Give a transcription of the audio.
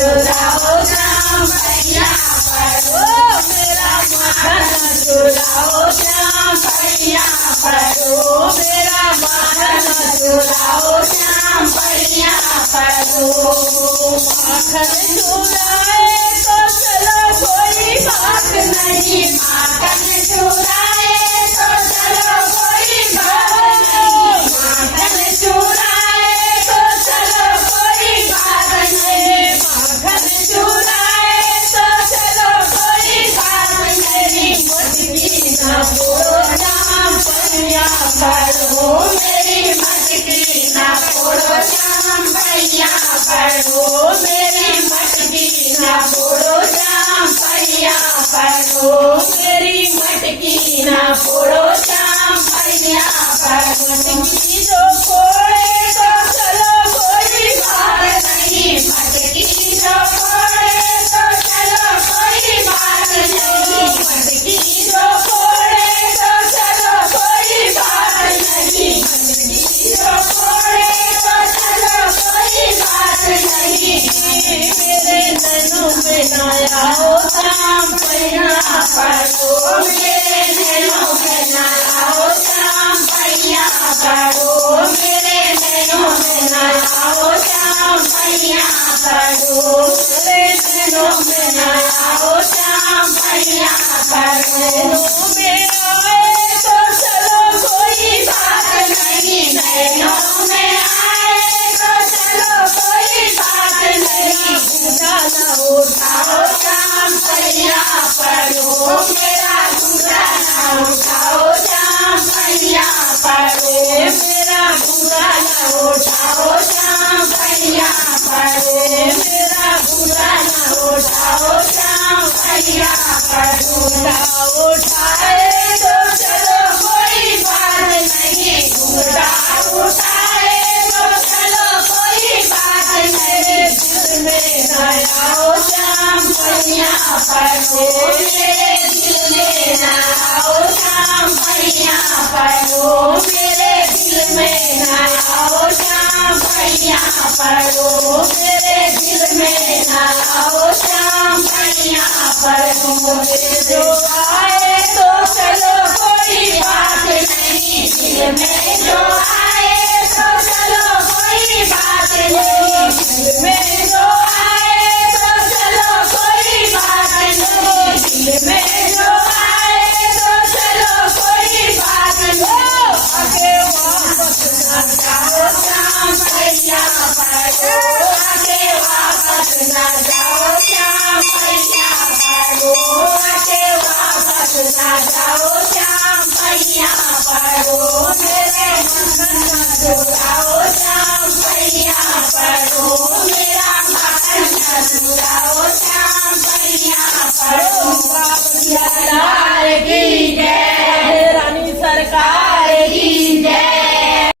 चुराओ श्याम पैया परो मेरा माखन चुराओ श्याम पैया परो मेरा माखन चुराओ श्याम पैया परो माखन चुराए तो चलो कोई बात नहीं माखन चुराए तो चलो कोई बात नहीं माखन चुराए तो चलो कोई बात नहीं माखन चुराए तो चलो कोई बात नहीं मटकी ना फोड़ो श्याम पैया परो मेरी मटकी ना फोड़ो श्याम पैया परो मेरी मटकी ना फोड़ो श्याम पैया परो मेरी मटकी ना फोड़ो श्याम पैया परो मटकी जो फोड़े तो चलो कोई बात नहीं मटकी जो फोड़े तो चलो कोई बात नहीं मटकी जो फोड़े तो चलो कोई बात नहीं मटकी जो फोड़े तो चलो कोई बात नहीं मेरे नैनों में ना आओ श्याम पैया परो मेरे नैनों में ना आओ श्याम पैया परो मेरे नैनों में ना आओ श्याम पैया परो मेरे नैनों में ना आओ श्याम पैया परो नैनों में आए तो चलो कोई बात नहीं नैनों में आए तो चलो कोई बात नहीं घूंघटा न उठाओ श्याम पैया परो मेरा घूंघटा न उठाओ श्याम पैया परो मेरा घूंघटा न उठाओ श्याम पैया परो मेरा घूंघटा न उठाओ श्याम पैया परो घूंघटा उठाए तो चलो कोई बात नहीं घूंघटा उठाए तो चलो कोई बात नहीं दिल में न आओ श्याम पैया परो मेरे दिल में न आओ श्याम पैया परो मेरे दिल में न आओ श्याम पैया परो मेरे दिल में न आओ श्याम पैया परो मेरे जो आए तो चलो कोई बात नहीं दिल में जो आए तो चलो कोई बात नहीं दिल में जो आए तो चलो कोई बात नहीं दिल में जो आए तो चलो कोई बात नहीं आगे वापस न जाओ श्याम पैया परो आगे वापस न जाओ श्याम पैया परो आगे वापस न जाओ श्याम पैया परो मेरे माखन चुराओ श्याम पैया परो मेरा माखन चुराओ श्याम पैया परो